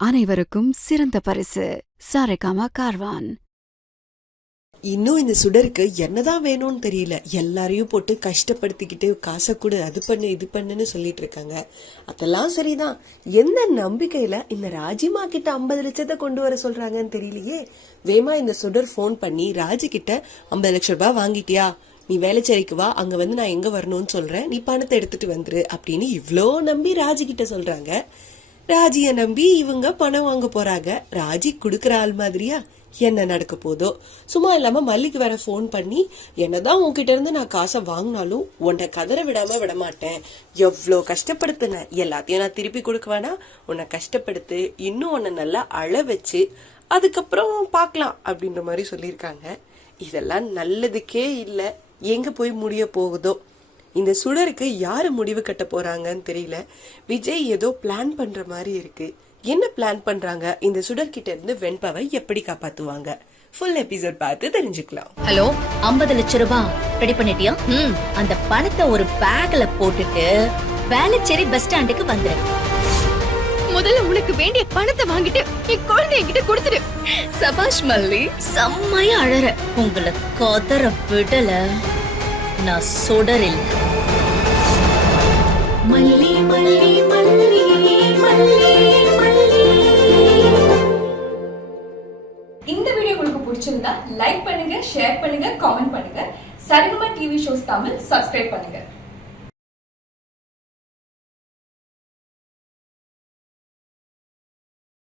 அனைவருக்கும் சிறந்த பரிசு சாரேகாமா கார்வான். இன்னும் இந்த சுடருக்கு என்னதான் வேணும்னு தெரியல. எல்லாரையும் போட்டு கஷ்டப்படுத்திக்கிட்டு காசை கூட அது பண்ணு இது பண்ணுன்னு சொல்லிட்டு இருக்காங்க. அதெல்லாம் சரிதான். எந்த நம்பிக்கையில இந்த ராஜிமா கிட்ட 50 லட்சத்தை கொண்டு வர சொல்றாங்கன்னு தெரியலையே. வேமா இந்த சுடர் போன் பண்ணி ராஜி கிட்ட 50 லட்சம் ரூபாய் வாங்கிட்டியா, நீ வேலைச்சேரிக்கு வா, அங்க வந்து நான் எங்க வரணும்னு சொல்றேன், நீ பணத்தை எடுத்துட்டு வந்துரு அப்படின்னு இவ்ளோ நம்பி ராஜி கிட்ட சொல்றாங்க. ராஜிய நம்பி இவங்க பணம் வாங்க போறாங்க. ராஜி குடுக்கற ஆள் மாதிரியா? என்ன நடக்க போதோ. சும்மா இல்லாம மல்லிக்கு வேற போன் பண்ணி, என்னதான் உன்கிட்ட இருந்து நான் காசை வாங்கினாலும் உன்னை கதற விடாம விட மாட்டேன், எவ்வளோ கஷ்டப்படுத்தின எல்லாத்தையும் நான் திருப்பி கொடுக்க வேணா, உன்னை கஷ்டப்படுத்து, இன்னும் உன்னை நல்லா அழ வச்சு அதுக்கப்புறம் பாக்கலாம் அப்படின்ற மாதிரி சொல்லியிருக்காங்க. இதெல்லாம் நல்லதுக்கே இல்ல. எங்க போய் முடிய போகுதோ. இந்த சுடருக்கு யாரு முடிவு கட்ட போறாங்கன்னு தெரியல. விஜய் ஏதோ பிளான் பண்ற மாதிரி இருக்கு. என்ன பிளான் பண்றாங்க? இந்த சுடர் கிட்ட இருந்து வெண்பாவை எப்படி காப்பாத்துவாங்க? ஃபுல் எபிசோட் பார்த்து தெரிஞ்சுக்கலாம். ஹலோ, 50 லட்சம் ரூபாய் ரெடி பண்ணிட்டியா? அந்த பணத்தை ஒரு பேக்ல போட்டுட்டு வேலைச்சேரி பஸ் ஸ்டாண்டுக்கு வந்துரு. முதல்ல உனக்கு வேண்டிய பணத்தை வாங்கிட்டு என் குழந்தைய கிட்ட கொடுத்துடு. சபாஷ் மல்லி, செம்மையா அழற. உங்களை கதற விடல நான் சுடரில். மல்லி மல்லி மல்லி மல்லி மல்லி. இந்த வீடியோ உங்களுக்கு பிடிச்சிருந்தா லைக் பண்ணுங்க, ஷேர் பண்ணுங்க, காமெண்ட் பண்ணுங்க. Saregama TV shows Tamil subscribe பண்ணுங்க.